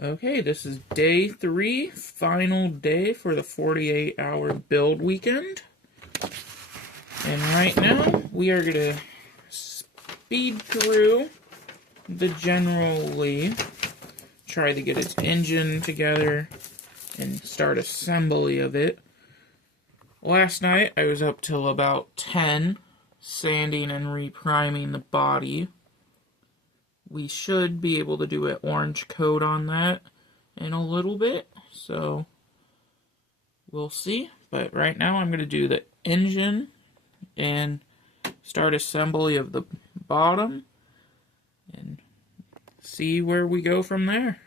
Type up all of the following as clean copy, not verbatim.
Okay, this is day 3, final day for the 48-hour build weekend. And right now, we are going to speed through the General Lee, try to get its engine together, and start assembly of it. Last night, I was up till about 10, sanding and repriming the body. We should be able to do an orange coat on that in a little bit, so we'll see. But right now I'm going to do the engine and start assembly of the bottom and see where we go from there.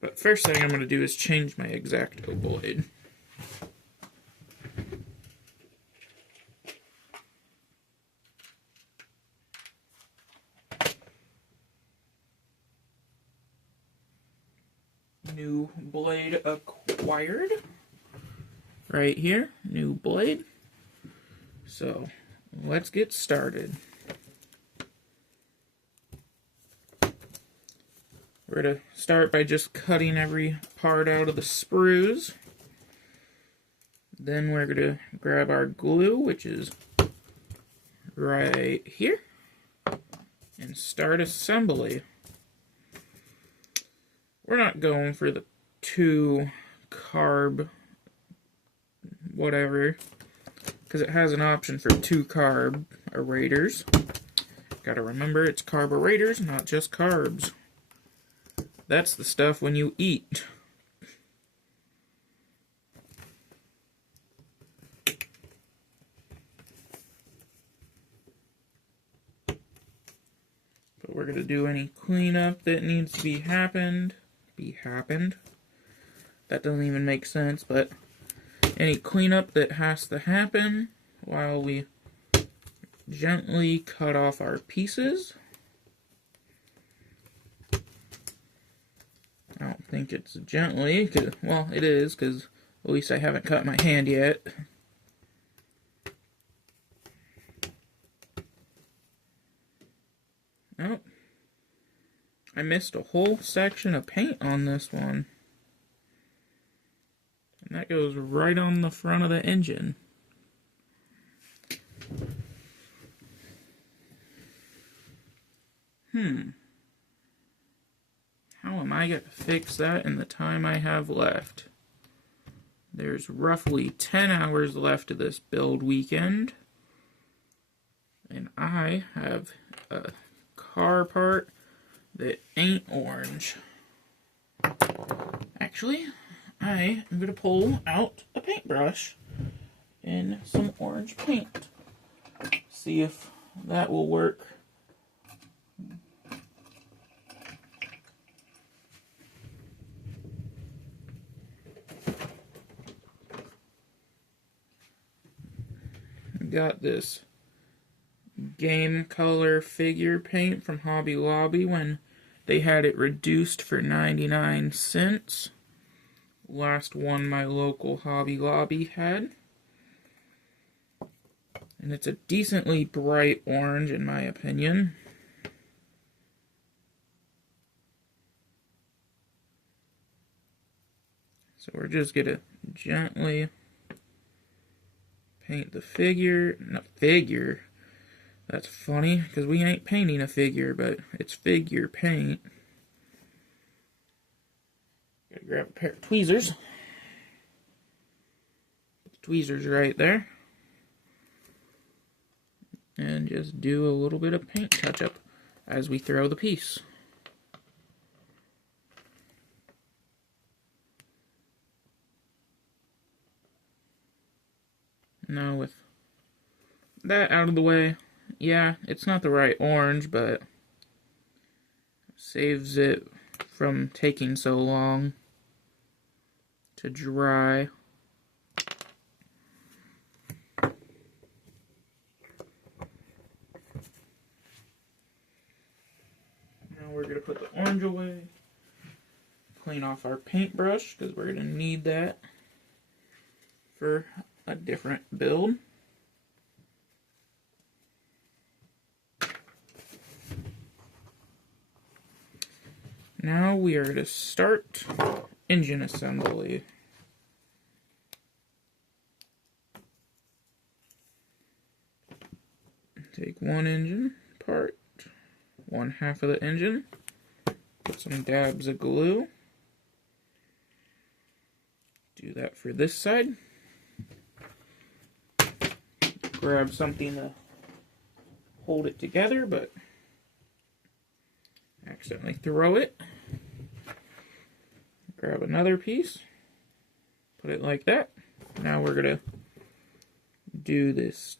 But first thing I'm going to do is change my X-Acto blade. New blade acquired. Right here, new blade. So, let's get started. We're going to start by just cutting every part out of the sprues. Then we're going to grab our glue, which is right here, and start assembly. We're not going for the 2 carb whatever, because it has an option for 2 carburetors. Gotta remember, it's carburetors, not just carbs. That's the stuff when you eat. But we're gonna do any cleanup that needs to be happened. That doesn't even make sense, but any cleanup that has to happen while we gently cut off our pieces. I don't think it's gently, well, it is, because at least I haven't cut my hand yet. Oh, I missed a whole section of paint on this one. And that goes right on the front of the engine. How am I going to fix that in the time I have left? There's roughly 10 hours left of this build weekend. And I have a car part that ain't orange. Actually, I am going to pull out a paintbrush and some orange paint. See if that will work. Got this game color figure paint from Hobby Lobby when they had it reduced for 99 cents. Last one my local Hobby Lobby had. And it's a decently bright orange in my opinion. So we're just going to gently paint the figure. Not figure. That's funny, because we ain't painting a figure, but it's figure paint. Gotta grab a pair of tweezers. Put the tweezers right there. And just do a little bit of paint touch-up as we throw the piece. Now with that out of the way, yeah, it's not the right orange, but saves it from taking so long to dry. Now we're going to put the orange away, clean off our paintbrush, because we're going to need that for a different build. now we are going to start engine assembly. Take one engine part, one half of the engine, put some dabs of glue. Do that for this side. Grab something to hold it together, but accidentally throw it. Grab another piece, put it like that. Now we're going to do this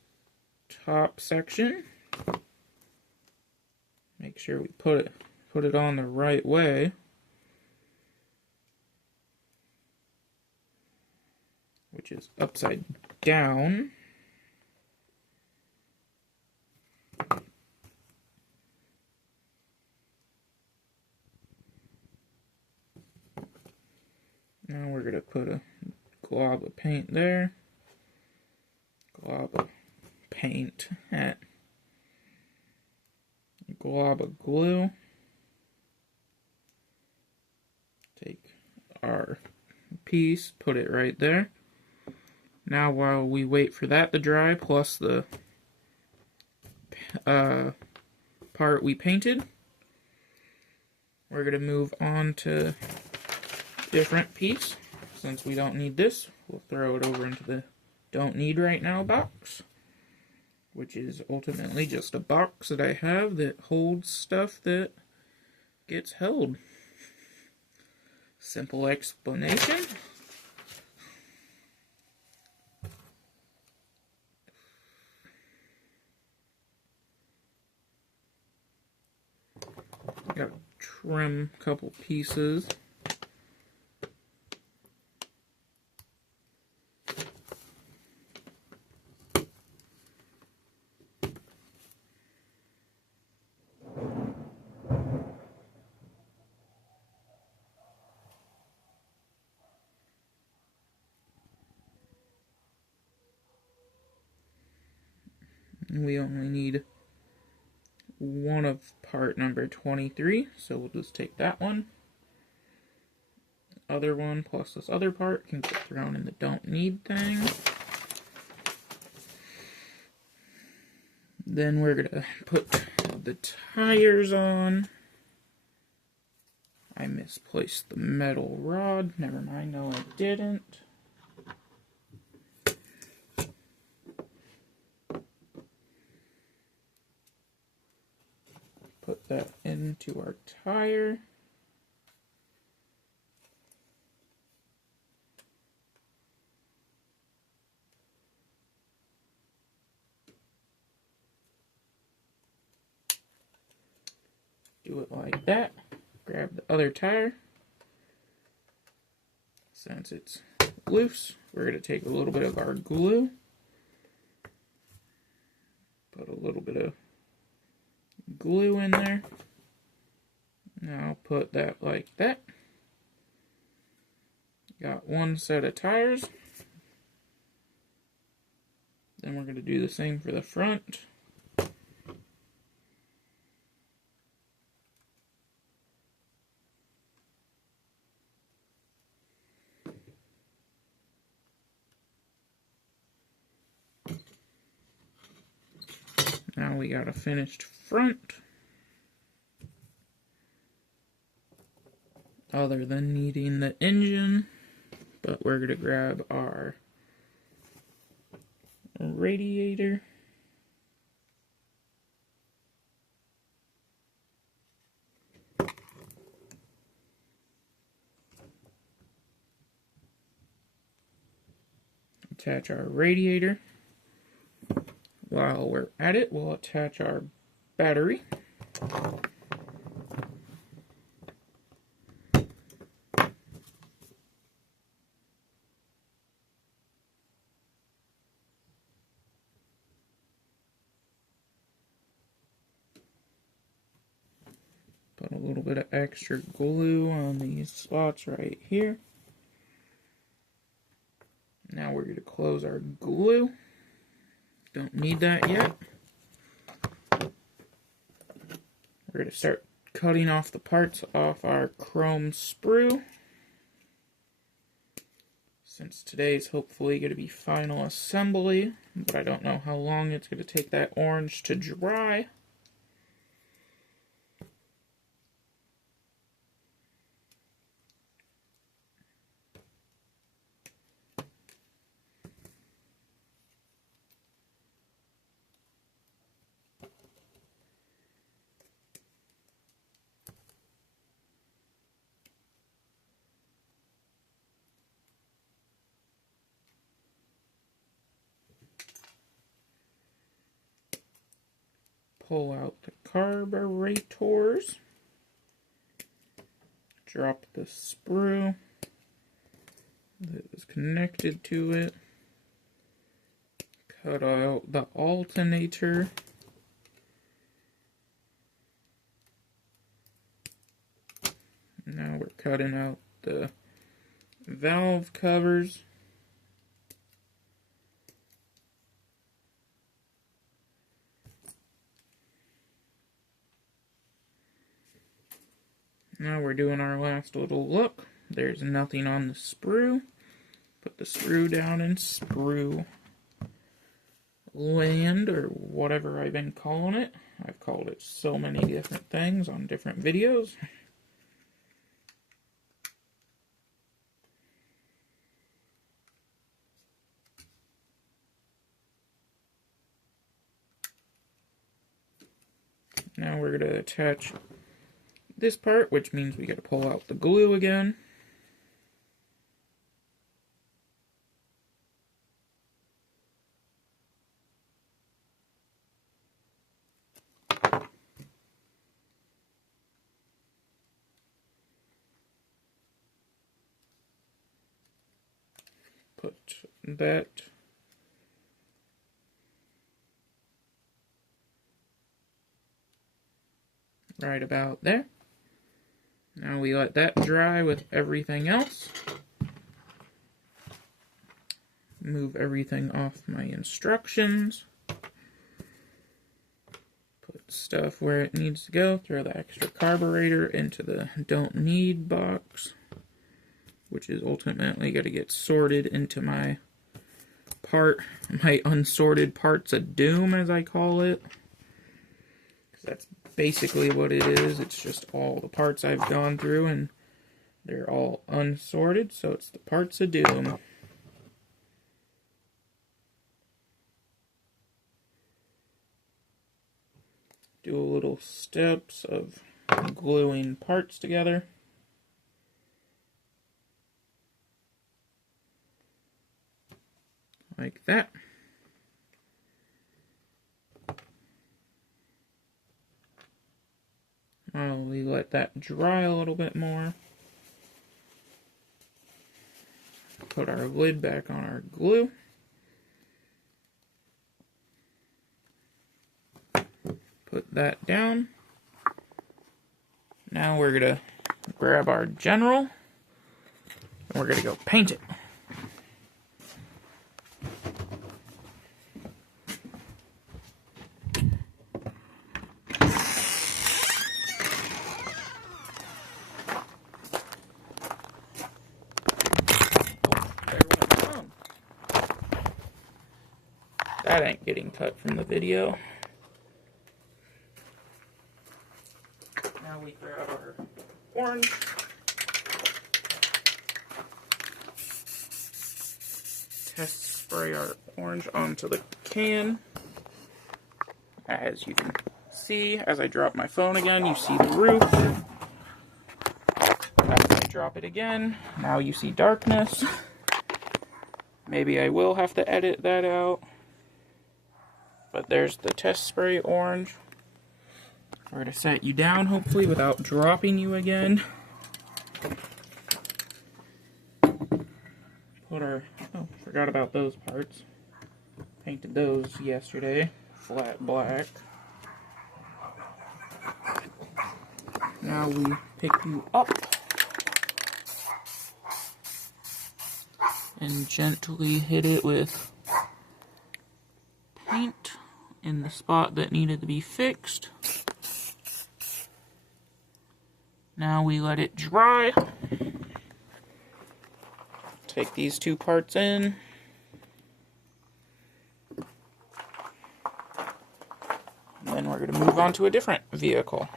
top section. Make sure we put it on the right way. Which is upside down. Now we're going to put a glob of paint there. Glob of paint. Glob of glue. Take our piece, put it right there. Now while we wait for that to dry, plus the part we painted, we're going to move on to different piece. Since we don't need this, we'll throw it over into the don't need right now box, which is ultimately just a box that I have that holds stuff that gets held. Simple explanation. Got to trim a couple pieces. We only need one of part number 23, so we'll just take that one. Other one plus this other part can get thrown in the don't need thing. Then we're gonna put the tires on. I misplaced the metal rod. Never mind, no I didn't. Put that into our tire. Do it like that. Grab the other tire. Since it's loose, we're going to take a little bit of our glue. Put a little bit of glue in there. Now put that like that. Got one set of tires. Then we're going to do the same for the front. Now we got a finished front. Other than needing the engine, but we're going to grab our radiator. Attach our radiator. While we're at it, we'll attach our battery. Put a little bit of extra glue on these slots right here. Now we're going to close our glue. Don't need that yet. We're going to start cutting off the parts off our chrome sprue. Since today's hopefully going to be final assembly, but I don't know how long it's going to take that orange to dry. Pull out the carburetors, drop the sprue that is connected to it, cut out the alternator, now we're cutting out the valve covers. Now we're doing our last little look. There's nothing on the sprue. Put the sprue down in sprue land, or whatever I've been calling it. I've called it so many different things on different videos. Now we're going to attach this part, which means we got to pull out the glue again. Put that right about there. Now we let that dry with everything else. Move everything off my instructions. Put stuff where it needs to go. Throw the extra carburetor into the don't need box, which is ultimately going to get sorted into my unsorted parts of doom, as I call it. Because that's basically what it is. It's just all the parts I've gone through, and they're all unsorted, so it's the parts of doom. Do a little steps of gluing parts together. Like that. We let that dry a little bit more. Put our lid back on our glue. Put that down. Now we're going to grab our general and we're going to go paint it. That ain't getting cut from the video. Now we grab our orange. Test spray our orange onto the can. As you can see, as I drop my phone again, you see the roof. As I drop it again, now you see darkness. Maybe I will have to edit that out. But there's the test spray orange. We're going to set you down, hopefully, without dropping you again. Oh, forgot about those parts. Painted those yesterday, flat black. Now we pick you up and gently hit it with paint in the spot that needed to be fixed. Now we let it dry. Take these two parts in. And then we're going to move on to a different vehicle.